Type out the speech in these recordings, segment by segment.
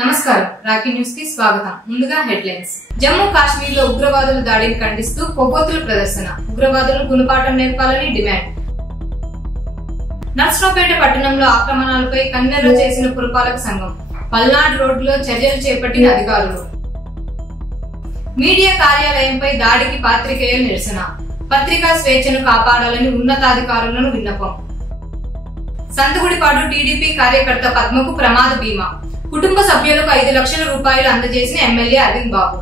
నమస్కారం Rocky news కి స్వాగతం. ముందుగా హెడ్లైన్స్. జమ్మూ కాశ్మీర్ లో ఉగ్రవాదుల దాడిని ఖండిస్తూ కొవ్వొత్తుల ప్రదర్శన, ఉగ్రవాదులు గుణపాఠం నేర్పాలని డిమాండ్. నర్సరావుపేట పట్టణంలో ఆక్రమణలపై కన్నెర్ర చేసిన పురపాలక సంఘం, పల్నాడు రోడ్డులో చర్యలు చేపట్టిన అధికారులు. మీడియా కార్యాలయంపై దాడికి పాత్రికేయుల నిరసన, పత్రికా స్వేచ్ఛను కాపాడాలని ఉన్నతాధికారులను విన్నపం. సంతగుడిపాడు టీడీపీ కార్యకర్త పద్మకు ప్రమాద బీమా, కుటుంబ సభ్యులకు 5 లక్షల రూపాయలు అందజేసిన MLA Arvind Babu.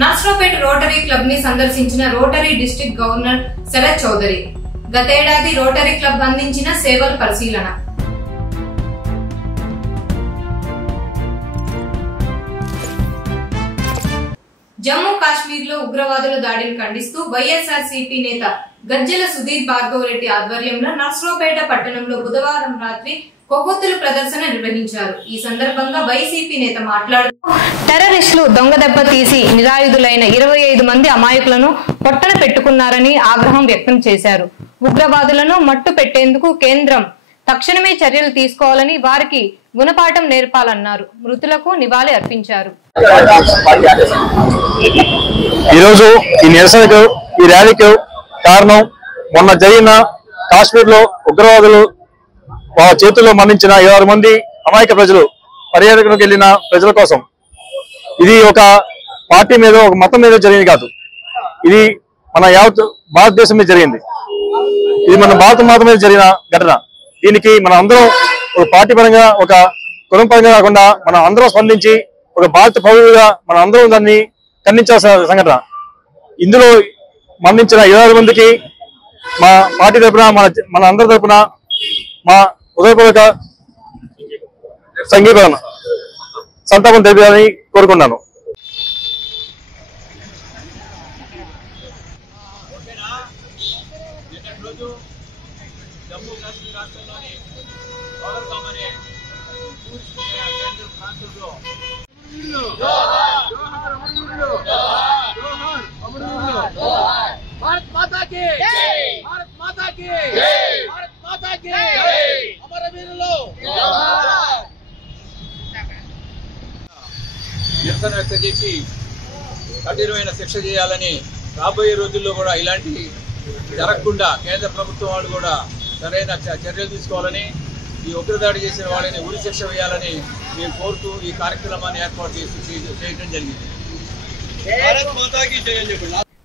Narasaraopet rotary club ని సందర్శించిన rotary district governor Sarath Chaudhary. గతేడాది రోటరీ క్లబ్ అందించిన సేవల పరిశీలన. జమ్మూ కాశ్మీర్ లో ఉగ్రవాదుల దాడిని ఖండిస్తూ వైఎస్ఆర్సీపీ నేత గజ్జెల సుధీర్ భార్గవ్ రెడ్డి ఆధ్వర్యంలో నర్సరావుపేట పట్టణంలో బుధవారం రాత్రి కొవ్వొత్తుల ప్రదర్శన నిర్వహించారు. ఈ సందర్భంగా వైసీపీ నేత మాట్లాడుతూ టెర్రరిస్టులు దొంగ దెబ్బ తీసి నిరాయుధులైన 25 మంది అమాయకులను పొట్టన పెట్టుకున్నారని ఆగ్రహం వ్యక్తం చేశారు. ఉగ్రవాదులను మట్టు పెట్టేందుకు కేంద్రం తక్షణమే చర్యలు తీసుకోవాలని, వారికి గుణపాఠం నేర్పాలన్నారు. మృతులకు నివాళి అర్పించారు. ఈరోజు ఈ నిరసనకు, ఈ ర్యాలీకి కారణం మొన్న జరిగిన కాశ్మీర్ లో ఉగ్రవాదులు వాళ్ళ చేతుల్లో మరణించిన 26 మంది అమాయక ప్రజలు, పర్యాటకులకు వెళ్లిన ప్రజల కోసం. ఇది ఒక పార్టీ మీద, ఒక మతం మీద జరిగింది కాదు. ఇది మన యావత్ భారతదేశం మీద జరిగింది. ఇది మన భారత మాత మీద జరిగిన ఘటన. దీనికి మనం అందరం ఒక పార్టీ పరంగా, ఒక కులం పరంగా కాకుండా మనం అందరం స్పందించి ఒక భారత పౌరులుగా మనం అందరం దాన్ని ఖండించాల్సిన సంఘటన. ఇందులో మరణించిన 26 మందికి మా పార్టీ తరఫున, మన అందరి తరఫున మా హృదయపూర్వక సంతాపం తెలిపాలని కోరుకున్నాను. జమ్మూ కాశ్మీర్ రాష్ట్రంలోని పహల్గామనే పూర్తి కేంద్ర ప్రాంతంలో భారత్ మాతా కి జై, భారత్ మాతా కి జై, భారత్ మాతా కి జై, అమరవీరులు నిరసన వ్యక్తం చేసి కఠినమైన శిక్ష చేయాలని, రాబోయే రోజుల్లో కూడా ఇలాంటి జరగకుండా కేంద్ర ప్రభుత్వం వాళ్ళు కూడా సరైన చర్యలు తీసుకోవాలని, ఈ ఉగ్రదాడి చేసిన వాళ్ళని ఉరి శిక్ష వేయాలని మేము కోరుతూ ఈ కార్యక్రమాన్ని ఏర్పాటు చేయడం జరిగింది.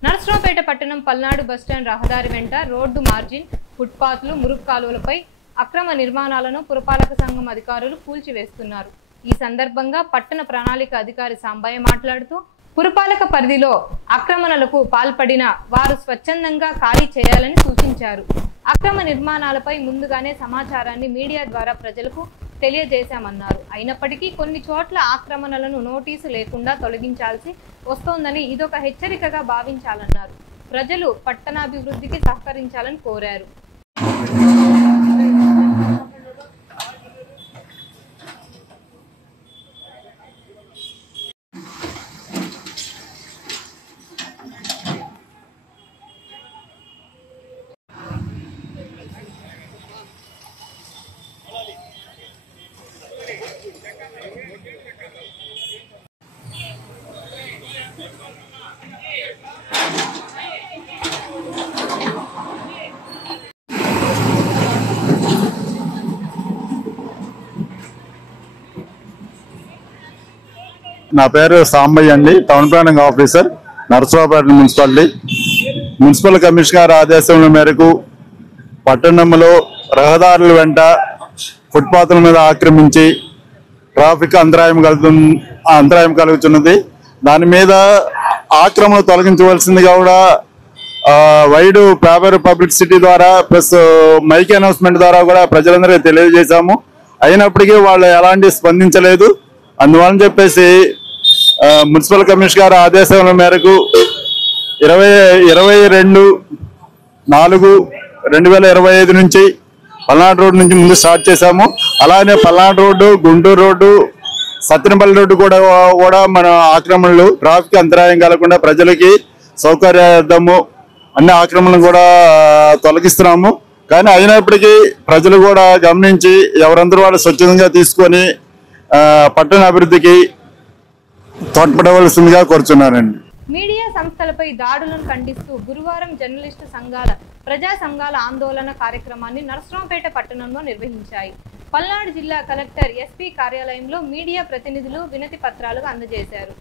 నర్సరావుపేట పట్టణం పల్నాడు బస్టాండ్ రహదారి వెంట రోడ్డు మార్జిన్, ఫుట్పాత్లు, మురుగు కాలువలపై అక్రమ నిర్మాణాలను పురపాలక సంఘం అధికారులు కూల్చివేస్తున్నారు. ఈ సందర్భంగా పట్టణ ప్రణాళిక అధికారి సాంబయ్య మాట్లాడుతూ పురపాలక పరిధిలో ఆక్రమణలకు పాల్పడిన వారు స్వచ్ఛందంగా ఖాళీ చేయాలని సూచించారు. అక్రమ నిర్మాణాలపై ముందుగానే సమాచారాన్ని మీడియా ద్వారా ప్రజలకు తెలియజేశామన్నారు. అయినప్పటికీ కొన్ని చోట్ల ఆక్రమణలను నోటీసు లేకుండా తొలగించాల్సి వస్తోందని ఇదొక హెచ్చరికగా భావించాలన్నారు. ప్రజలు పట్టణాభివృద్ధికి సహకరించాలని కోరారు. నా పేరు సాంబయ్య అండి, town planning officer, Narasaraopet municipality. Municipal commissioner ఆదేశాల మేరకు పట్టణంలో రహదారుల వెంట ఫుట్పాత్ల మీద ఆక్రమించి ట్రాఫిక్ అంతరాయం కలుగుతున్నది. దాని మీద ఆక్రమణ తొలగించవలసిందిగా కూడా వైడ్ పేపర్ పబ్లిసిటీ ద్వారా ప్లస్ మైక్ అనౌన్స్మెంట్ ద్వారా కూడా ప్రజలందరికీ తెలియజేశాము. అయినప్పటికీ వాళ్ళు ఎలాంటి స్పందించలేదు. అందువలన చెప్పేసి మున్సిపల్ కమిషనర్ ఆదేశాల మేరకు 22/4/2025 నుంచి పల్నాడు రోడ్డు నుంచి ముందు స్టార్ట్ చేశాము. అలానే Palnadu road, Guntur road, Sattenapalli road కూడా మన ఆక్రమణలు ట్రాఫిక్ అంతరాయం కలగకుండా ప్రజలకి సౌకర్యార్థము అన్ని ఆక్రమణలు కూడా తొలగిస్తున్నాము. కానీ అయినప్పటికీ ప్రజలు కూడా గమనించి ఎవరందరూ వాళ్ళు స్వచ్ఛందంగా తీసుకొని పట్టణ అభివృద్ధికి తోడ్పడవలసిందిగా కోరుచున్నానండి. మీడియా సంస్థలపై దాడులను ఖండిస్తూ గురువారం జర్నలిస్టు సంఘాల ప్రజా సంఘాల ఆందోళన కార్యక్రమాన్ని నరసరావుపేట పట్టణంలో నిర్వహించాయి. పల్నాడు జిల్లా కలెక్టర్ ఎస్పీ కార్యాలయంలో మీడియా ప్రతినిధులు వినతి పత్రాలు అందజేశారు.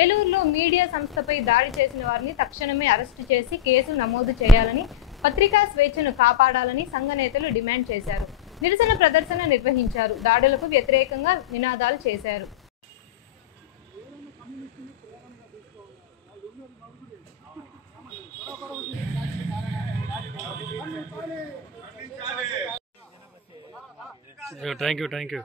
ఏలూరులో మీడియా సంస్థపై దాడి చేసిన వారిని తక్షణమే అరెస్టు చేసి కేసు నమోదు చేయాలని, పత్రికా స్వేచ్ఛను కాపాడాలని సంఘ నేతలు డిమాండ్ చేశారు. నిరసన ప్రదర్శన నిర్వహించారు. దాడులకు వ్యతిరేకంగా నినాదాలు చేశారు. Thank you.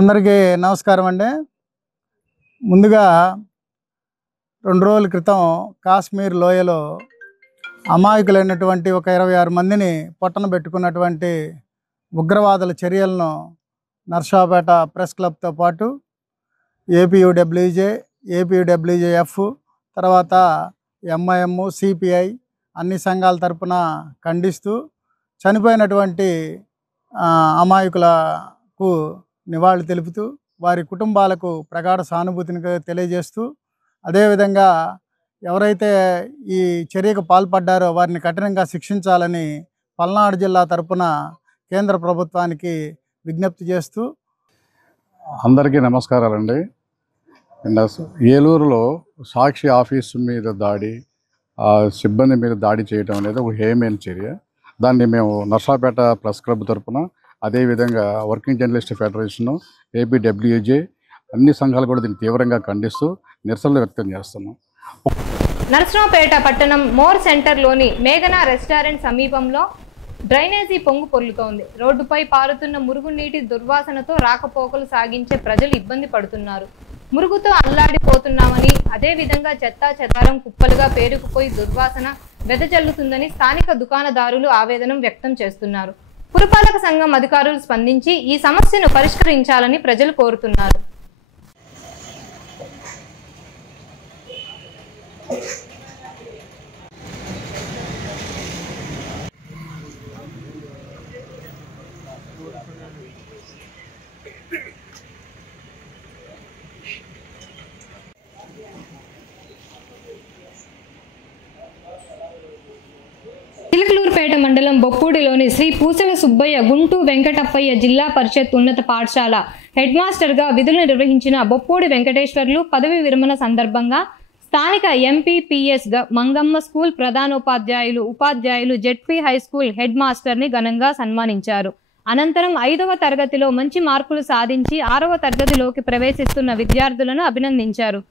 అందరికీ నమస్కారం అండి. ముందుగా 2 రోజుల క్రితం కాశ్మీర్ లోయలో అమాయకులైనటువంటి ఒక 26 మందిని పొట్టన పెట్టుకున్నటువంటి ఉగ్రవాదుల చర్యలను నర్సాపేట ప్రెస్ క్లబ్తో పాటు ఏపీయూడబ్ల్యూజే, ఏపీయూడబ్ల్యూజేఎఫ్, తర్వాత ఎంఐఎం, సిపిఐ అన్ని సంఘాల తరపున ఖండిస్తూ చనిపోయినటువంటి అమాయకులకు నివాళులు తెలుపుతూ వారి కుటుంబాలకు ప్రగాఢ సానుభూతిని తెలియజేస్తూ, అదేవిధంగా ఎవరైతే ఈ చర్యకు పాల్పడ్డారో వారిని కఠినంగా శిక్షించాలని పల్నాడు జిల్లా తరపున కేంద్ర ప్రభుత్వానికి విజ్ఞప్తి చేస్తూ. అందరికీ నమస్కారాలండి. ఏలూరులో సాక్షి ఆఫీసు మీద దాడి, సిబ్బంది మీద దాడి చేయడం అనేది ఒక హేయమైన చర్య. దాన్ని మేము నర్సాపేట ప్రెస్ క్లబ్ తరపున, అదేవిధంగా వర్కింగ్ జర్నలిస్ట్ ఫెడరేషను, ఏపీడబ్ల్యూజే అన్ని సంఘాలు కూడా దీన్ని తీవ్రంగా ఖండిస్తూ నిరసనలు వ్యక్తం చేస్తున్నాం. నరసరావుపేట పట్టణం మోర్ సెంటర్లోని మేఘనా రెస్టారెంట్ సమీపంలో డ్రైనేజీ పొంగు పొర్లుతోంది. రోడ్డుపై పారుతున్న మురుగునీటి దుర్వాసనతో రాకపోకలు సాగించే ప్రజలు ఇబ్బంది పడుతున్నారు. మురుగుతో అల్లాడిపోతున్నామని, అదేవిధంగా చెత్తా చెదారం కుప్పలుగా పేరుకుపోయి దుర్వాసన వెదజల్లుతుందని స్థానిక దుకాణదారులు ఆవేదన వ్యక్తం చేస్తున్నారు. పురపాలక సంఘం అధికారులు స్పందించి ఈ సమస్యను పరిష్కరించాలని ప్రజలు కోరుతున్నారు. చిలకలూరుపేట మండలం బొప్పూడిలోని శ్రీ పూసల సుబ్బయ్య గుంటూ వెంకటప్పయ్య జిల్లా పరిషత్ ఉన్నత పాఠశాల హెడ్ మాస్టర్గా విధులు నిర్వహించిన బొప్పూడి వెంకటేశ్వర్లు పదవి విరమణ సందర్భంగా స్థానిక ఎంపీపీఎస్ మంగమ్మ స్కూల్ ప్రధానోపాధ్యాయులు, ఉపాధ్యాయులు, జెడ్పీ హై స్కూల్ హెడ్ మాస్టర్ని ఘనంగా సన్మానించారు. అనంతరం 5వ తరగతిలో మంచి మార్కులు సాధించి 6వ తరగతిలోకి ప్రవేశిస్తున్న విద్యార్థులను అభినందించారు.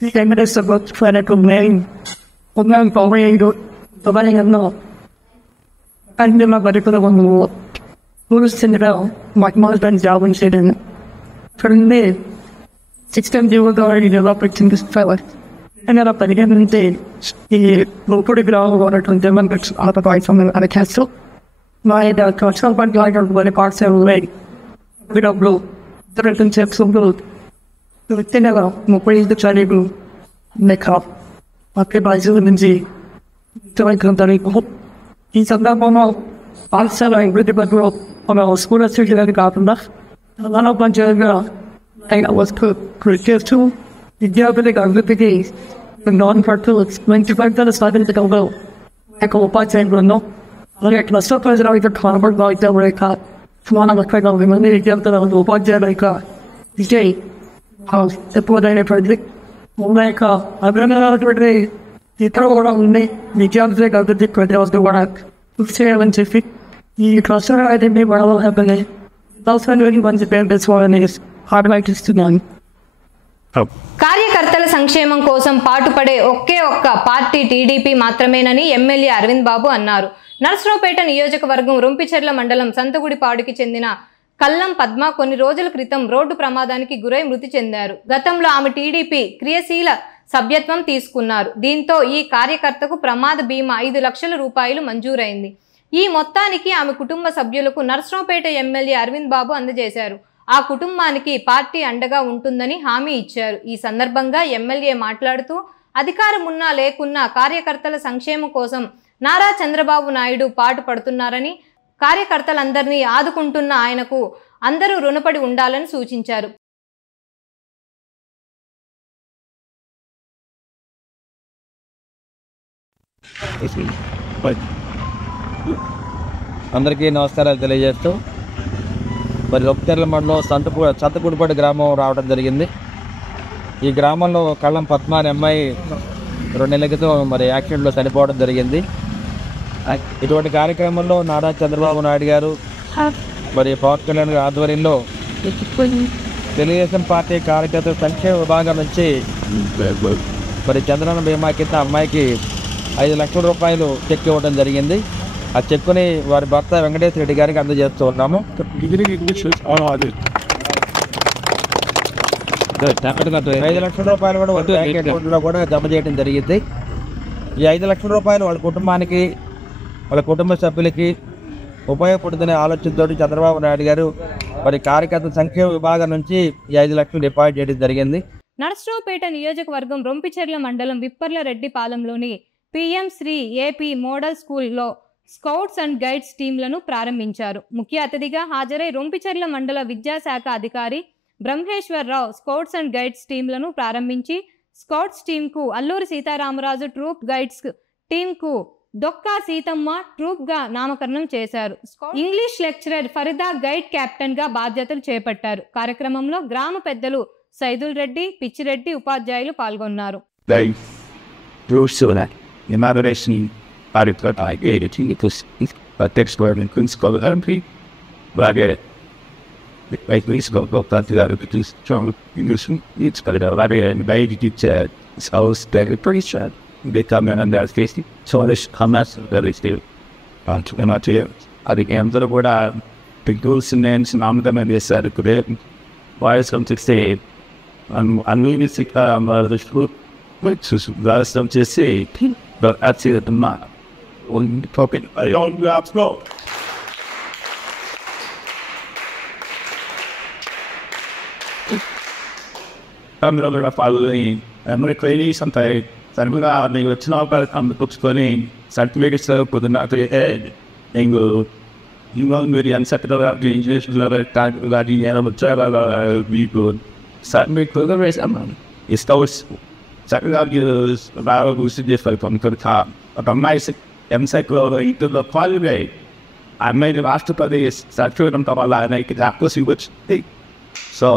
Feminist about political men, women following the running of law. And the medical one war. Who is in the bell, my husband Jalvin said in for me. 16 years ago, I did operating this fellow. And then up at the end of the day, he will put a ground water to them and it's out of from the castle. My control by the other when the parts are away. Without blue, the written tips of blue. The Tinella, Mopri the Chinese blue, make up. Okay, by Zoom and Z. So I come to he's a number of also I read the group on our school at Circular Garden. A lot of bunch of I was put creative too. The Diabolic are good days. The non-cartoons, 25 to go low. I go by saying, no. Like the surprise that I got covered by the way cut. One of the kind of women, they jumped on the budget I got. DJ. The poor day project. Like, I'm running out of day. ఇక్కడ కూడా ఉండి విద్యార్థులే కాబట్టి ప్రతి ఒక్కరు కూడా కృషి చేయాలని చెప్పి ఈ ట్రస్ట్ అయితే గొడవ హ్యాపీ అవసరం మంచి పేరు తెచ్చుకోవాలని ఆర్డర్ కార్యకర్తల సంక్షేమం కోసం పాటుపడే ఒకే ఒక్క పార్టీ టీడీపీ మాత్రమేనని ఎమ్మెల్యే అరవింద్ బాబు అన్నారు. నర్సరావుపేట నియోజకవర్గం రొంపిచెర్ల మండలం సంతగుడిపాడుకి చెందిన కల్లం పద్మ కొన్ని రోజుల క్రితం రోడ్డు ప్రమాదానికి గురై మృతి చెందారు. గతంలో ఆమె టీడీపీ క్రియాశీల సభ్యత్వం తీసుకున్నారు. దీంతో ఈ కార్యకర్తకు ప్రమాద బీమా 5 లక్షల రూపాయలు మంజూరైంది. ఈ మొత్తానికి ఆమె కుటుంబ సభ్యులకు నర్సరావుపేట ఎమ్మెల్యే అరవింద్ బాబు అందజేశారు. ఆ కుటుంబానికి పార్టీ అండగా ఉంటుందని హామీ ఇచ్చారు. ఈ సందర్భంగా ఎమ్మెల్యే మాట్లాడుతూ అధికారం ఉన్నా లేకున్నా కార్యకర్తల సంక్షేమం కోసం నారా చంద్రబాబు నాయుడు పాటుపడుతున్నారని, కార్యకర్తలందరినీ ఆదుకుంటున్న ఆయనకు అందరూ రుణపడి ఉండాలని సూచించారు. అందరికీ నమస్కారాలు తెలియజేస్తూ మరి రొంపిచెర్ల మండలం సంతగుడిపాడు గ్రామం రావడం జరిగింది. ఈ గ్రామంలో కళ్ళం పద్మ అనే అమ్మాయి 2 నెలల క్రితం మరి యాక్సిడెంట్లో చనిపోవడం జరిగింది. ఇటువంటి కార్యక్రమంలో నారా చంద్రబాబు నాయుడు గారు మరి పవన్ కళ్యాణ్ గారి ఆధ్వర్యంలో తెలుగుదేశం పార్టీ కార్యకర్తల సంక్షేమ విభాగం నుంచి మరి చంద్రన్న బీమా కింద అమ్మాయికి 5 లక్షల రూపాయలు చెక్ ఇవ్వడం జరిగింది. ఆ చెక్కుని వారి భర్త వెంకటేశ్వర రెడ్డి గారికి అందజేస్తూ ఉన్నాము. 5 లక్షల రూపాయలు కూడా వడ్డీ అకౌంట్లో కూడా జమ చేయడం జరిగింది. ఈ 5 లక్షల రూపాయలు వాళ్ళ కుటుంబానికి, వాళ్ళ కుటుంబ సభ్యులకి ఉపయోగపడుతున్న ఆలోచనతో చంద్రబాబు నాయుడు గారు మరి కార్యకర్త సంక్షేమ విభాగం నుంచి ఈ 5 లక్షలు డిపాజిట్ చేయడం జరిగింది. నర్సరావుపేట నియోజకవర్గం రొంపిచెర్ల మండలం విప్పర్లరెడ్డిపాలెంలోని పిఎం శ్రీ ఏపీ మోడల్ స్కూల్లో స్కౌట్స్ అండ్ గైడ్స్ టీంలను ప్రారంభించారు. ముఖ్య అతిథిగా హాజరై రొంపిచెర్ల మండల విద్యాశాఖ అధికారి బ్రహ్మేశ్వరరావు స్కౌట్స్ అండ్ గైడ్స్ టీంలను ప్రారంభించి స్కౌట్స్ టీంకు అల్లూరి సీతారామరాజు ట్రూప్, గైడ్స్ టీంకు డొక్కా సీతమ్మ ట్రూప్గా నామకరణం చేశారు. ఇంగ్లీష్ లెక్చరర్ ఫరిదా గైడ్ కెప్టెన్గా బాధ్యతలు చేపట్టారు. కార్యక్రమంలో గ్రామ పెద్దలు సైదుల్ రెడ్డి, పిచ్చిరెడ్డి, ఉపాధ్యాయులు పాల్గొన్నారు. అది అందరూ కూడా పిక్యూల్స్ నేమ్స్ నామకరణం చేశారు. వాయిస్ కంటే అన్ని రాష్ట్రం చేసి ట్రైనీస్ అంటాయి. సరిగ్గా నీకు వచ్చిన పుచ్చుకొని సర్టిఫికేట్స్ పొద్దున్న నీకు మీరు ఎంత సెక్రటరీ కానీ వచ్చారా మీకు సర్టిఫికేట్ వేసాను. ఈ స్కౌట్స్ చక్కగా బాగా గుర్తు చేస్తారు. ఒక అమ్మాయి ఎంసెక్లో ఇంట్లో క్వాలిఫై ఆ అమ్మాయిని రాష్ట్రపతి సర్టిఫికేట్ ఉండటం వల్ల ఆయనకి డాక్టర్స్ ఇవ్వచ్చు. సో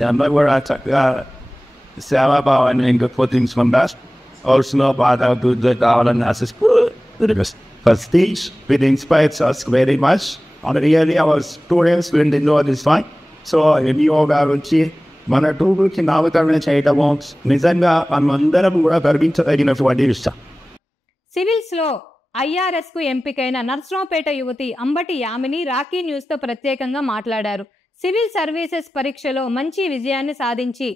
దానిలో కూడా చక్కగా సేవాభావాన్ని ఇంకా పోతించకుండా అవసరం బాగా కావాలని ఆశిస్తూ prestige which inspires us very much. And really our students will know this fine. So yoga వచ్చి మన టూకి నామకరణ చేయడము నిజంగా మనమందరం కూడా గర్వించదగినటువంటి విషయం. సివిల్స్లో ఐఆర్ఎస్కు ఎంపికైన నర్సరావుపేట యువతి అంబటి యామిని రాకీ న్యూస్తో ప్రత్యేకంగా మాట్లాడారు. సివిల్ సర్వీసెస్ పరీక్షలో మంచి విజయాన్ని సాధించి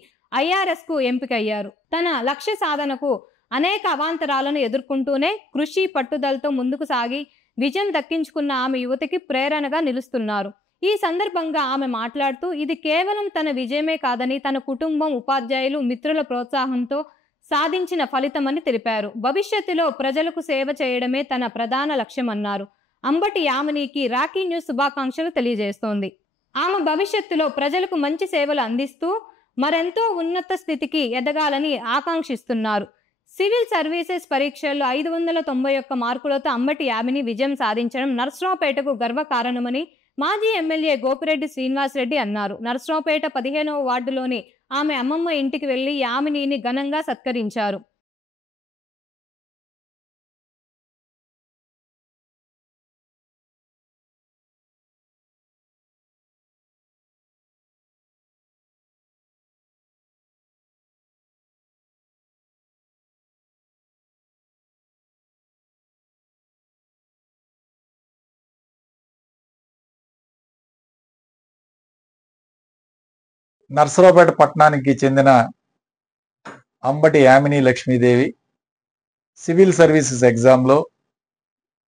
ఐఆర్ఎస్కు ఎంపికయ్యారు. తన లక్ష్య సాధనకు అనేక అవాంతరాలను ఎదుర్కొంటూనే కృషి, పట్టుదలతో ముందుకు సాగి విజయం దక్కించుకున్న ఆమె యువతికి ప్రేరణగా నిలుస్తున్నారు. ఈ సందర్భంగా ఆమె మాట్లాడుతూ ఇది కేవలం తన విజయమే కాదని తన కుటుంబం, ఉపాధ్యాయులు, మిత్రుల ప్రోత్సాహంతో సాధించిన ఫలితమని తెలిపారు. భవిష్యత్తులో ప్రజలకు సేవ చేయడమే తన ప్రధాన లక్ష్యమన్నారు. అంబటి యామినికి రాకీ న్యూస్ శుభాకాంక్షలు తెలియజేస్తోంది. ఆమె భవిష్యత్తులో ప్రజలకు మంచి సేవలు అందిస్తూ మరెంతో ఉన్నత స్థితికి ఎదగాలని ఆకాంక్షిస్తున్నారు. సివిల్ సర్వీసెస్ పరీక్షల్లో 591 మార్కులతో అంబటి యామిని విజయం సాధించడం నర్సరావుపేటకు గర్వకారణమని మాజీ ఎమ్మెల్యే గోపిరెడ్డి శ్రీనివాసరెడ్డి అన్నారు. నరసరావుపేట 15వ వార్డులోని ఆమె అమ్మమ్మ ఇంటికి వెళ్లి యామినిని ఘనంగా సత్కరించారు. నర్సరావుపేట పట్టణానికి చెందిన అంబటి యామిని లక్ష్మీదేవి సివిల్ సర్వీసెస్ ఎగ్జామ్లో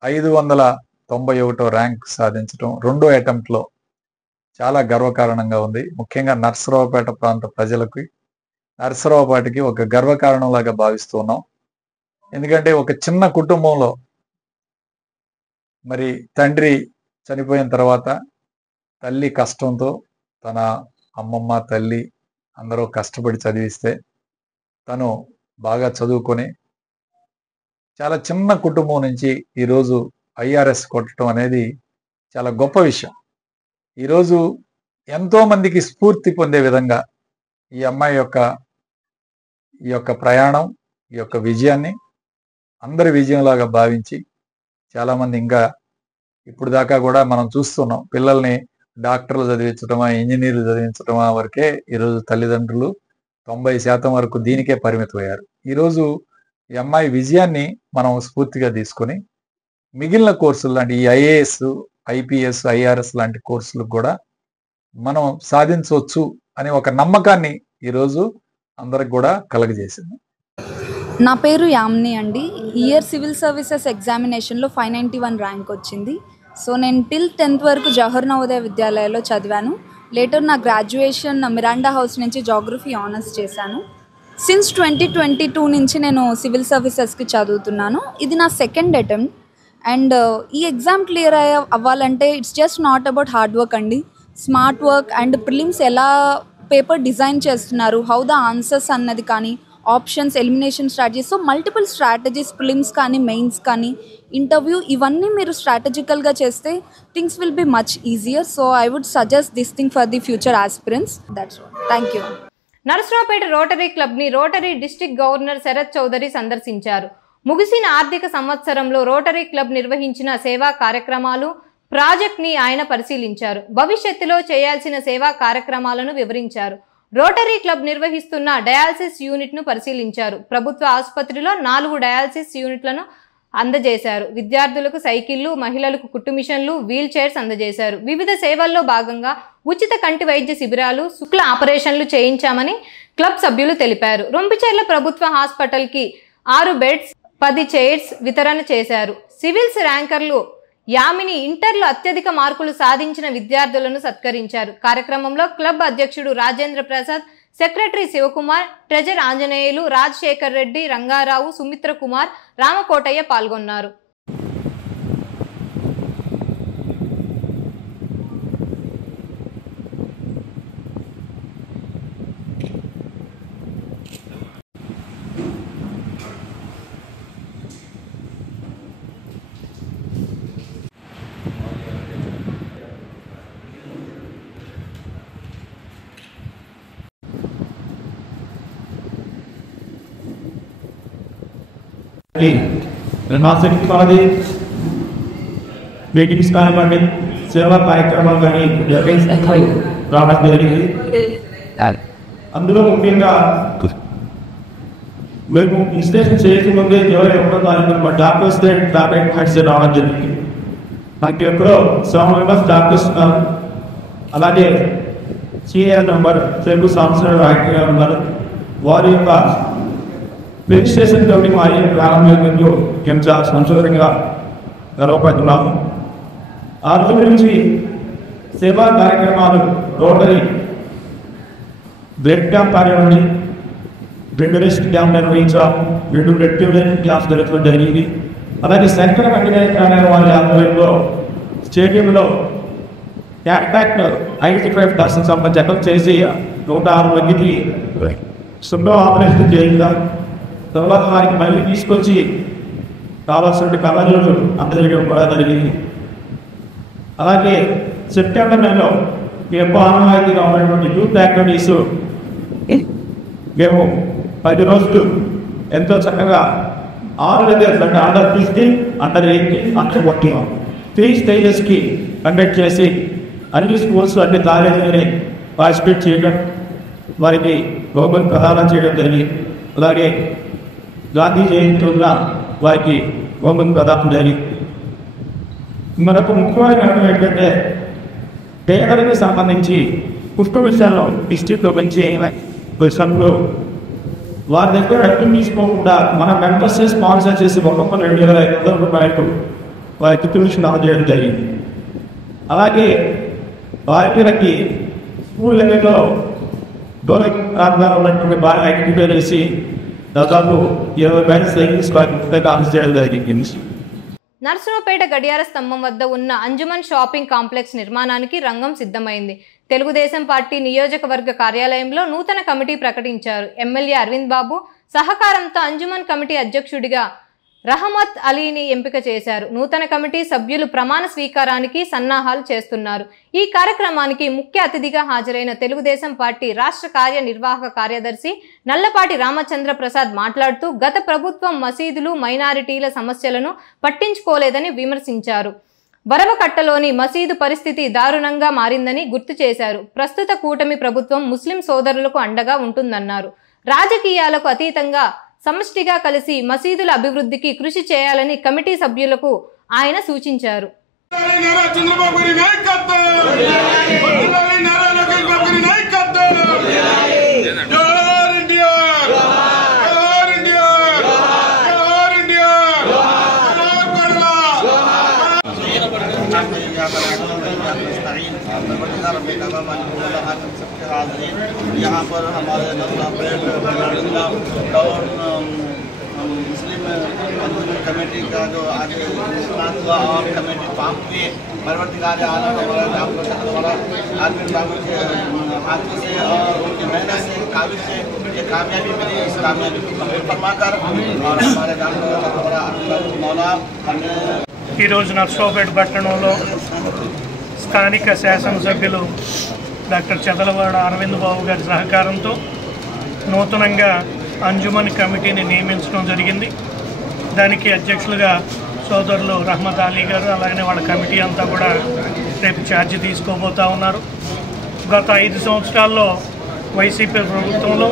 591వ ర్యాంక్ సాధించడం 2వ అటెంప్ట్లో చాలా గర్వకారణంగా ఉంది. ముఖ్యంగా నర్సరావుపేట ప్రాంత ప్రజలకి, నర్సరావుపేటకి ఒక గర్వకారణంలాగా భావిస్తున్నాం. ఎందుకంటే ఒక చిన్న కుటుంబంలో మరి తండ్రి చనిపోయిన తర్వాత తల్లి కష్టంతో తన అమ్మమ్మ తల్లి అందరూ కష్టపడి చదివిస్తే తను బాగా చదువుకొని చాలా చిన్న కుటుంబం నుంచి ఈరోజు ఐఆర్ఎస్ కొట్టడం అనేది చాలా గొప్ప విషయం. ఈరోజు ఎంతో మందికి స్ఫూర్తి పొందే విధంగా ఈ అమ్మాయి ఈ యొక్క ప్రయాణం, ఈ యొక్క విజయాన్ని అందరి విజయంలాగా భావించి చాలామంది ఇంకా ఇప్పుడు దాకా కూడా మనం చూస్తున్నాం, పిల్లల్ని డాక్టర్లు చదివించడమా, ఇంజనీర్లు చదివించడమా వరకే ఈరోజు తల్లిదండ్రులు 90% వరకు దీనికే పరిమితమయ్యారు. ఈరోజు ఈ అమ్మాయి విజయాన్ని మనం స్ఫూర్తిగా తీసుకొని మిగిలిన కోర్సులు లాంటి ఈ ఐఏఎస్, ఐపీఎస్, ఐఆర్ఎస్ లాంటి కోర్సులకు కూడా మనం సాధించవచ్చు అనే ఒక నమ్మకాన్ని ఈరోజు అందరికి కూడా కలగజేసింది. నా పేరు యామిని అండి. ఇయర్ సివిల్ సర్వీసెస్ ఎగ్జామినేషన్లో 591 ర్యాంక్ వచ్చింది. సో నేను టిల్ 10th వరకు జవహర్ నవోదయ విద్యాలయాలో చదివాను. లేటర్ నా గ్రాడ్యుయేషన్ మిరాండా హౌస్ నుంచి జాగ్రఫీ ఆనర్స్ చేశాను. సిన్స్ 2022 నుంచి నేను సివిల్ సర్వీసెస్కి చదువుతున్నాను. ఇది నా సెకండ్ అటెంప్ట్. అండ్ ఈ ఎగ్జామ్ క్లియర్ అవ్వాలంటే it's just not about hard work అండి. స్మార్ట్ వర్క్ అండ్ ప్రిలిమ్స్ ఎలా పేపర్ డిజైన్ చేస్తున్నారు, హౌ ద ఆన్సర్స్ అన్నది కానీ, options, elimination strategies, so multiple strategies, prelims కానీ, మెయిన్స్ కానీ, ఇంటర్వ్యూ, ఇవన్నీ మీరు స్ట్రాటజికల్గా చేస్తే things will be much easier. So I would suggest this thing for the future aspirants. That's all. Thank you. Narasaraopet rotary క్లబ్ని rotary district governor Sarath Chowdary సందర్శించారు. ముగిసిన ఆర్థిక సంవత్సరంలో రోటరీ క్లబ్ నిర్వహించిన సేవా కార్యక్రమాలు, ప్రాజెక్ట్ని ఆయన పరిశీలించారు. భవిష్యత్తులో చేయాల్సిన సేవా కార్యక్రమాలను వివరించారు. రోటరీ క్లబ్ నిర్వహిస్తున్న డయాలసిస్ యూనిట్ను పరిశీలించారు. ప్రభుత్వ ఆసుపత్రిలో 4 డయాలసిస్ యూనిట్లను అందజేశారు. విద్యార్థులకు సైకిళ్లు, మహిళలకు కుట్టు మిషన్లు, వీల్ చైర్స్ అందజేశారు. వివిధ సేవల్లో భాగంగా ఉచిత కంటి వైద్య శిబిరాలు, శుక్ల ఆపరేషన్లు చేయించామని క్లబ్ సభ్యులు తెలిపారు. రొంపిచెర్ల ప్రభుత్వ హాస్పిటల్కి 6 బెడ్స్, 10 చైర్స్ వితరణ చేశారు. సివిల్స్ ర్యాంకర్లు యామిని ఇంటర్లో అత్యధిక మార్కులు సాధించిన విద్యార్థులను సత్కరించారు. కార్యక్రమంలో క్లబ్ అధ్యక్షుడు రాజేంద్ర ప్రసాద్, సెక్రటరీ శివకుమార్, ట్రెజర్ ఆంజనేయులు, రాజశేఖర్ రెడ్డి, రంగారావు, సుమిత్ర కుమార్, రామకోటయ్య పాల్గొన్నారు. మీటింగ్స్ కానివ్వండి, సేవా కార్యక్రమాలు కానీ రావడం జరిగింది. అందులో ముఖ్యంగా మేము విశ్లేషణ చేయకముందే ఎవరు దాని డాక్టర్స్ టాబ్లెట్ హెడ్స్ రావడం జరిగింది. నాకు ఎప్పుడో 7 మెంబర్స్ డాక్టర్స్ ఉన్నారు. అలాగే సీనియర్ నంబర్ తెలుగు సంవత్సరాలు యాక్టివ్గా ఉన్నారు. వారి యొక్క రిజిస్ట్రేషన్ కమిటీ మారి ప్రారంభంలో మేము చాలా సంతోషంగా గర్వపడుతున్నాము. ఆ రోజు నుంచి సేవా కార్యక్రమాలు రోటరీ బ్లడ్ క్యాంప్ కానివ్వండి, 2 రెస్ట్ క్యాంప్ నిర్వహించాము, 2 బ్లడ్ ట్యూబ్లెట్ క్యాంప్స్ జరగడం జరిగింది. అలాగే శంకర వెంకటేశ్వర వారి ఆధ్వర్యంలో స్టేడియంలో క్యాట్పాక్ట్ 95% సంబంధించి చెకప్ చేసి 106 మందికి శుభ్ర ఆపరేషన్ చేయించాం. తర్వాత వారికి మళ్ళీ తీసుకొచ్చి కావాల్సిన కవర్లు అందజేయడం కూడా జరిగింది. అలాగే సెప్టెంబర్ నెలలో మేము ఆనవాయితీగా ఉన్నటువంటి యూత్ యాక్టివిటీస్ మేము 10 రోజులు ఎంతో చక్కగా 6 లెవెల్స్ అంటే అండర్ 15, అండర్ 18, అండర్ 14 3 స్టేజెస్కి కండక్ట్ చేసి అన్ని స్కూల్స్ అన్ని కాలేజీలని పార్టిసిపేట్ చేయడం, వారికి బహుమతి ప్రదానం చేయడం జరిగింది. అలాగే గాంధీ జయంతి ఉన్న వారికి బహుమతి ప్రదానం జరిగింది. మనకు ముఖ్యమైన ఏంటంటే పేదలకు సంబంధించి పుష్ప విషయాల్లో డిస్ట్రిక్ట్లో పెంచే విషయంలో వారి దగ్గర అర్థం తీసుకోకుండా మన మెంబర్స్ స్పాన్సర్ చేసి 1,2,500 రూపాయలు వారికి ట్యూషన్ చేయడం జరిగింది. అలాగే వారికి స్కూల్ లెవెల్లో డోలక్ ఆధారం ఉన్నటువంటి బాగా యాక్టివిటీ చేసి దాదాపు 20 సైకిల్స్ చేయడం జరిగింది. నర్సరావుపేట గడియార స్తంభం వద్ద ఉన్న అంజుమన్ షాపింగ్ కాంప్లెక్స్ నిర్మాణానికి రంగం సిద్ధమైంది. తెలుగుదేశం పార్టీ నియోజకవర్గ కార్యాలయంలో నూతన కమిటీ ప్రకటించారు. ఎమ్మెల్యే అరవింద్ బాబు సహకారంతో అంజుమన్ కమిటీ అధ్యక్షుడిగా రహమత్ అలీని ఎంపిక చేశారు. నూతన కమిటీ సభ్యులు ప్రమాణ స్వీకారానికి సన్నాహాలు చేస్తున్నారు. ఈ కార్యక్రమానికి ముఖ్య అతిథిగా హాజరైన తెలుగుదేశం పార్టీ రాష్ట్ర కార్యనిర్వాహక కార్యదర్శి నల్లపాటి రామచంద్ర ప్రసాద్ మాట్లాడుతూ గత ప్రభుత్వం మసీదులు, మైనారిటీల సమస్యలను పట్టించుకోలేదని విమర్శించారు. వరవకట్టలోని మసీదు పరిస్థితి దారుణంగా మారిందని గుర్తు చేశారు. ప్రస్తుత కూటమి ప్రభుత్వం ముస్లిం సోదరులకు అండగా ఉంటుందన్నారు. రాజకీయాలకు అతీతంగా సమష్టిగా కలిసి మసీదుల అభివృద్ధికి కృషి చేయాలని కమిటీ సభ్యులకు ఆయన సూచించారు. यहाँ पर हमारे नर्सरापेट और मुस्लिम कमेटी का जो आगे हुआ और कमेटी फॉर्म हुए परवर्तिकार आलम हमारा आदमी बाबू के हाथों से और उनकी मेहनत से काबिज से ये कामयाबी मिली. इस कामयाबी को कबूल फरमाकर और हमारे गाँव हमारा मौला हमने ఈరోజు నర్సరావుపేట పట్టణంలో స్థానిక శాసనసభ్యులు డాక్టర్ చదలవాడ అరవింద్ బాబు గారి సహకారంతో నూతనంగా అంజుమన్ కమిటీని నియమించడం జరిగింది. దానికి అధ్యక్షులుగా సోదరులు రహమత్ అలీ గారు అలాగే వాళ్ళ కమిటీ అంతా కూడా రేపు ఛార్జ్ తీసుకోబోతూ ఉన్నారు. గత 5 సంవత్సరాల్లో వైసీపీ ప్రభుత్వంలో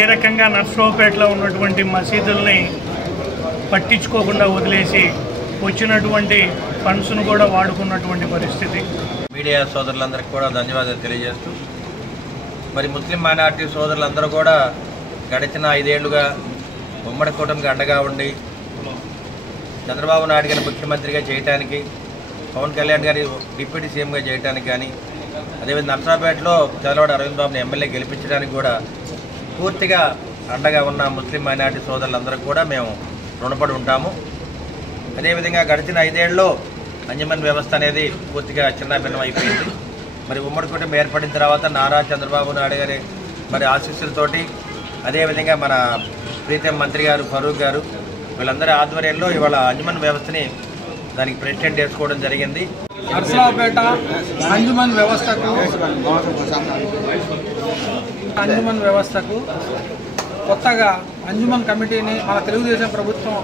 ఏ రకంగా నర్సరావుపేటలో ఉన్నటువంటి మసీదుల్ని పట్టించుకోకుండా వదిలేసి వచ్చినటువంటి ఫండ్స్ను కూడా వాడుకున్నటువంటి పరిస్థితి. మీడియా సోదరులందరికీ కూడా ధన్యవాదాలు తెలియజేస్తూ, మరి ముస్లిం మైనార్టీ సోదరులందరూ కూడా గడిచిన 5 ఏళ్లుగా ఉమ్మడి కూటమికి అండగా ఉండి చంద్రబాబు నాయుడు గారిని ముఖ్యమంత్రిగా చేయడానికి, పవన్ కళ్యాణ్ గారి డిప్యూటీ సీఎంగా చేయడానికి కానీ, అదేవిధంగా నర్సరావుపేటలో చదలవాడ అరవింద్ బాబుని ఎమ్మెల్యే గెలిపించడానికి కూడా పూర్తిగా అండగా ఉన్న ముస్లిం మైనార్టీ సోదరులందరికీ కూడా మేము రుణపడి ఉంటాము. అదేవిధంగా గడిచిన 5 ఏళ్ళలో అంజుమన్ వ్యవస్థ అనేది పూర్తిగా చిన్నభిన్నం అయిపోయింది. మరి ఉమ్మడి కుటుంబం ఏర్పడిన తర్వాత నారా చంద్రబాబు నాయుడు గారి మరి ఆశీస్సులతోటి, అదేవిధంగా మన ప్రీతం మంత్రి గారు ఫరూక్ గారు వీళ్ళందరి ఆధ్వర్యంలో ఇవాళ అంజుమన్ వ్యవస్థని దానికి ప్రెసిడెంట్ చేసుకోవడం జరిగింది. నర్సరావుపేట అంజుమన్ వ్యవస్థకు కొత్తగా అంజుమన్ కమిటీని మన తెలుగుదేశం ప్రభుత్వం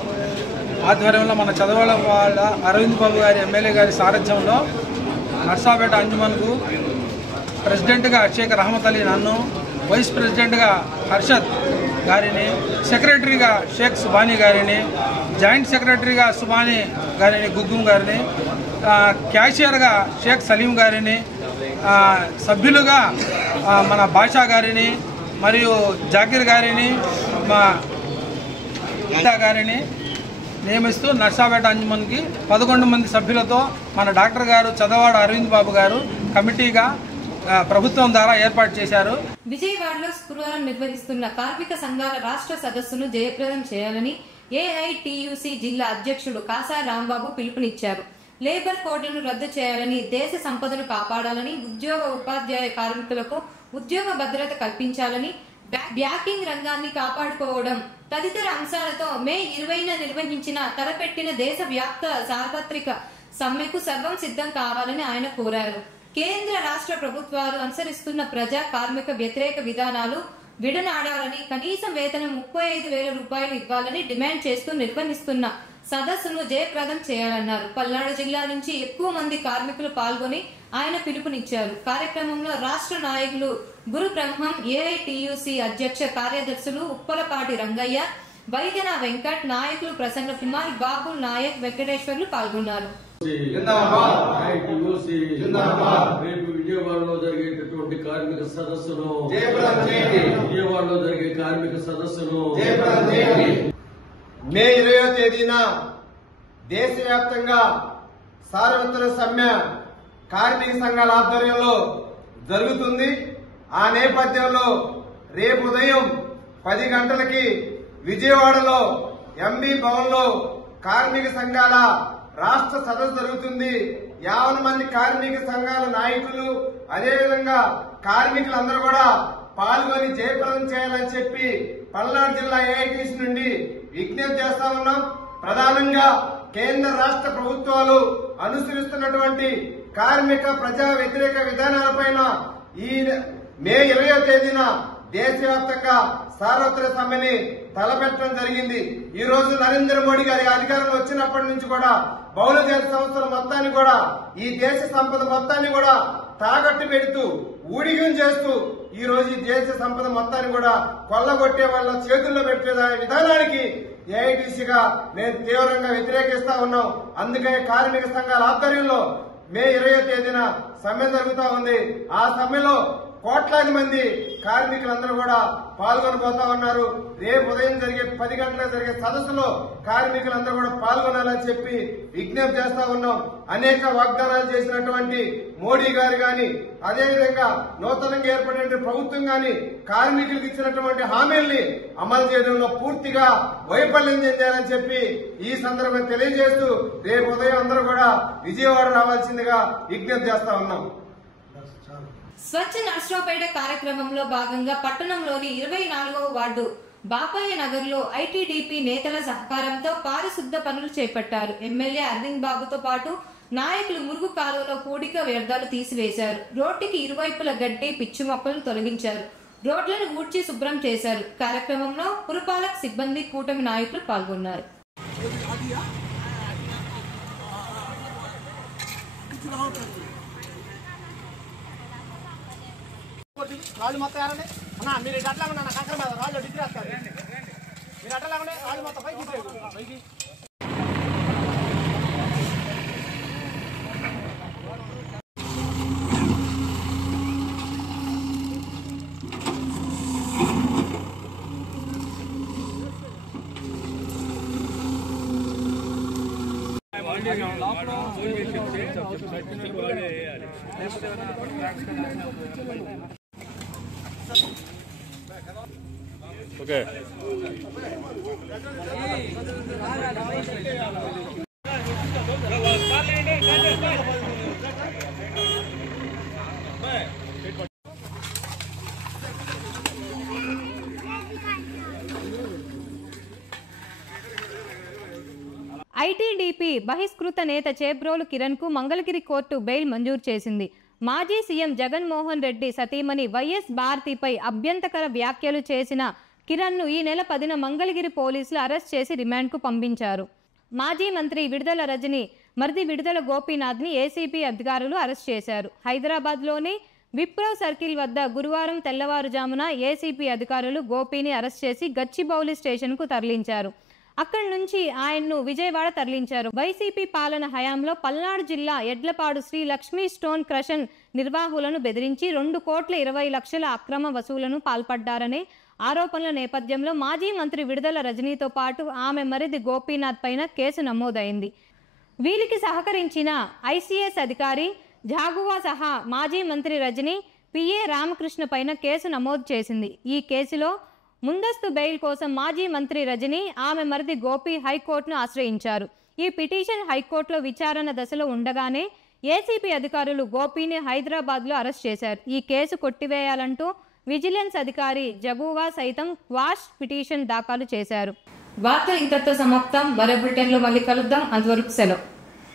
ఆధ్వర్యంలో మన చదవడం వాళ్ళ అరవింద్ బాబు గారి ఎమ్మెల్యే గారి సారథ్యంలో నర్సరావుపేట అంజుమన్కు ప్రెసిడెంట్గా షేక్ రహమత్ అలీ నన్ను, వైస్ ప్రెసిడెంట్గా హర్షద్ గారిని, సెక్రటరీగా షేక్ సుబానీ గారిని, జాయింట్ సెక్రటరీగా సుబానీ గారిని గుగ్గుం గారిని, క్యాషియర్గా షేక్ సలీం గారిని, సభ్యులుగా మన బాషా గారిని మరియు జాకీర్ గారిని, మా గారిని నియమిస్తూ నర్సరావుపేట అంజుమన్కి 11 మంది సభ్యులతో మన డాక్టర్ గారు చదవాడ అరవింద్ బాబు గారు కమిటీగా ప్రభుత్వం ద్వారా ఏర్పాటు చేశారు. విజయవాడలో శుక్రవారం నిర్వహిస్తున్న కార్మిక సంఘాల రాష్ట్ర సదస్సును జయప్రదం చేయాలని ఏఐటియుసి జిల్లా అధ్యక్షుడు కాసా రాంబాబు పిలుపునిచ్చారు. లేబర్ కోడ్లను రద్దు చేయాలని, దేశ సంపదను కాపాడాలని, ఉద్యోగ ఉపాధ్యాయ కార్మికులకు ఉద్యోగ భద్రత కల్పించాలని, బ్యాంకింగ్ రంగాన్ని కాపాడుకోవడం తదితర అంశాలతో మే 20న నిర్వహించిన తలపెట్టిన దేశవ్యాప్త సార్వత్రిక సమ్మెకు సర్వం సిద్ధం కావాలని ఆయన కోరారు. కేంద్ర రాష్ట్ర ప్రభుత్వాలు అనుసరిస్తున్న ప్రజా కార్మిక వ్యతిరేక విధానాలు విడనాడాలని, కనీసం వేతనం 35,000 రూపాయలు ఇవ్వాలని డిమాండ్ చేస్తూ నిర్వహిస్తున్న సదస్సును జయప్రదం చేయాలన్నారు. పల్నాడు జిల్లా నుంచి ఎక్కువ మంది కార్మికులు పాల్గొని ఆయన పిలుపునిచ్చారు. కార్యక్రమంలో రాష్ట్ర నాయకులు గురు బ్రహ్మం, ఏఐటియుసి అధ్యక్ష కార్యదర్శులు ఉప్పలపాటి రంగయ్య, వైద్యన వెంకట్, నాయకులు ప్రసన్న కుమార్, బాబు నాయక్, వెంకటేశ్వర్లు పాల్గొన్నారు. రేపు విజయవాడలో జరిగేటటువంటి కార్మిక సదస్సును, విజయవాడలో జరిగే కార్మిక సదస్సును మే 20వ తేదీన దేశవ్యాప్తంగా సార్వత్రిక సమ్మె కార్మిక సంఘాల ఆధ్వర్యంలో జరుగుతుంది. ఆ నేపథ్యంలో రేపు ఉదయం 10 గంటలకి విజయవాడలో ఎంబీ భవన్ లో కార్మిక సంఘాల రాష్ట్ర సదస్సు జరుగుతుంది. 50 మంది కార్మిక సంఘాల నాయకులు, అదేవిధంగా కార్మికులందరూ కూడా పాల్గొని జయప్రదం చేయాలని చెప్పి పల్నాడు జిల్లా ఏఐటీసీ నుండి విజ్ఞప్తి చేస్తా ఉన్నాం. ప్రధానంగా కేంద్ర రాష్ట్ర ప్రభుత్వాలు అనుసరిస్తున్నటువంటి కార్మిక ప్రజా వ్యతిరేక విధానాలపైన ఈ మే 20వ తేదీన దేశవ్యాప్తంగా సార్వత్రిక సమ్మెని తలపెట్టడం జరిగింది. ఈ రోజు నరేంద్ర మోడీ గారి అధికారంలో వచ్చినప్పటి నుంచి కూడా బహుళజాతి సంస్థల మొత్తాన్ని కూడా, ఈ దేశ సంపద మొత్తాన్ని కూడా తాకట్టు పెడుతూ ఊడిగం చేస్తూ ఈ రోజు ఈ దేశ సంపద మొత్తాన్ని కూడా కొల్లగొట్టే వాళ్ళ చేతుల్లో పెట్టే విధానానికి ఏఐటీసీగా మేము తీవ్రంగా వ్యతిరేకిస్తా ఉన్నాం. అందుకని కార్మిక సంఘాల ఆధ్వర్యంలో మే 20వ తేదీన సమ్మె జరుగుతా ఉంది. ఆ సమ్మెలో కోట్లాది మంది కార్మికులందరూ కూడా పాల్గొనబోతా ఉన్నారు. రేపు ఉదయం జరిగే 10 గంటలకు జరిగే సదస్సులో కార్మికులందరూ కూడా పాల్గొనాలని చెప్పి విజ్ఞప్తి చేస్తా ఉన్నాం. అనేక వాగ్దానాలు చేసినటువంటి మోడీ గారు గాని, అదేవిధంగా నూతనంగా ఏర్పడిన ప్రభుత్వం గాని కార్మికులకు ఇచ్చినటువంటి హామీల్ని అమలు చేయడంలో పూర్తిగా వైఫల్యం చెందారని చెప్పి ఈ సందర్భంగా తెలియజేస్తూ రేపు ఉదయం అందరూ కూడా విజయవాడ రావాల్సిందిగా విజ్ఞప్తి చేస్తా ఉన్నాం. స్వచ్ఛ నర్సరావుపేట కార్యక్రమంలో భాగంగా పట్టణంలోని 24వ వార్డు బాపయ్య నగర్ లో ఐటీడీపీ నేతల సహకారంతో పారిశుద్ధ పనులు చేపట్టారు. ఎమ్మెల్యే అరవింద్ బాబుతో పాటు నాయకులు మురుగు కాలువలో పూడిక వ్యర్థాలు తీసివేశారు. రోడ్డుకి ఇరువైపుల గడ్డి, పిచ్చి మొక్కలను తొలగించారు. రోడ్లను ఊడ్చి శుభ్రం చేశారు. కార్యక్రమంలో పురపాలక సిబ్బంది, కూటమి నాయకులు పాల్గొన్నారు. రాళ్ళు మొత్తం ఏరండి అన్న, మీరు ఇటు అట్లా ఉన్నా కంకర మీద రాళ్ళు డిగ్రీ వస్తారు. మీరు అట్లా ఉండే రాళ్ళు మొత్తం పైకి. ఓకే ఐటీడీపీ బహిష్కృత నేత చేబ్రోలు కిరణ్ కు మంగళగిరి కోర్టు బెయిల్ మంజూరు చేసింది. మాజీ సీఎం జగన్మోహన్ రెడ్డి సతీమణి వైఎస్ భారతిపై అభ్యంతరకర వ్యాఖ్యలు చేసిన కిరణ్ ను ఈ నెల 10న మంగళగిరి పోలీసులు అరెస్ట్ చేసి రిమాండ్ కు పంపించారు. మాజీ మంత్రి విడుదల రజని మరిది విడుదల గోపీనాథ్ ని ఏసీబీ అధికారులు అరెస్ట్ చేశారు. హైదరాబాద్ లోని విప్రో సర్కిల్ వద్ద గురువారం తెల్లవారుజామున ఏసీబీ అధికారులు గోపీని అరెస్ట్ చేసి గచ్చిబౌలి స్టేషన్ కు తరలించారు. అక్కడి నుంచి ఆయన్ను విజయవాడ తరలించారు. వైసీపీ పాలన హయాంలో పల్నాడు జిల్లా ఎడ్లపాడు శ్రీ లక్ష్మీ స్టోన్ క్రషన్ నిర్వాహకులను బెదిరించి 2,20,00,000 అక్రమ వసూలను పాల్పడ్డారనే ఆరోపణల నేపథ్యంలో మాజీ మంత్రి విడుదల రజనీతో పాటు ఆమె మరిది గోపీనాథ్ పైన కేసు నమోదైంది. వీరికి సహకరించిన ఐసీఎస్ అధికారి జాగువా సహా మాజీ మంత్రి రజనీ, పిఏ రామకృష్ణ పైన కేసు నమోదు చేసింది. ఈ కేసులో ముందస్తు బెయిల్ కోసం మాజీ మంత్రి రజనీ, ఆమె మరిది గోపి హైకోర్టును ఆశ్రయించారు. ఈ పిటిషన్ హైకోర్టులో విచారణ దశలో ఉండగానే ఏసీబీ అధికారులు గోపిని హైదరాబాద్లో అరెస్ట్ చేశారు. ఈ కేసు కొట్టివేయాలంటూ విజిలెన్స్ అధికారి జగువా సైతం క్వాష్ పిటిషన్ దాఖలు చేశారు. వార్తలు ఇంతటితో సమాప్తం. మరో బులెటిన్లో మళ్ళీ కలుద్దాం. అంతవరకు సెలవు.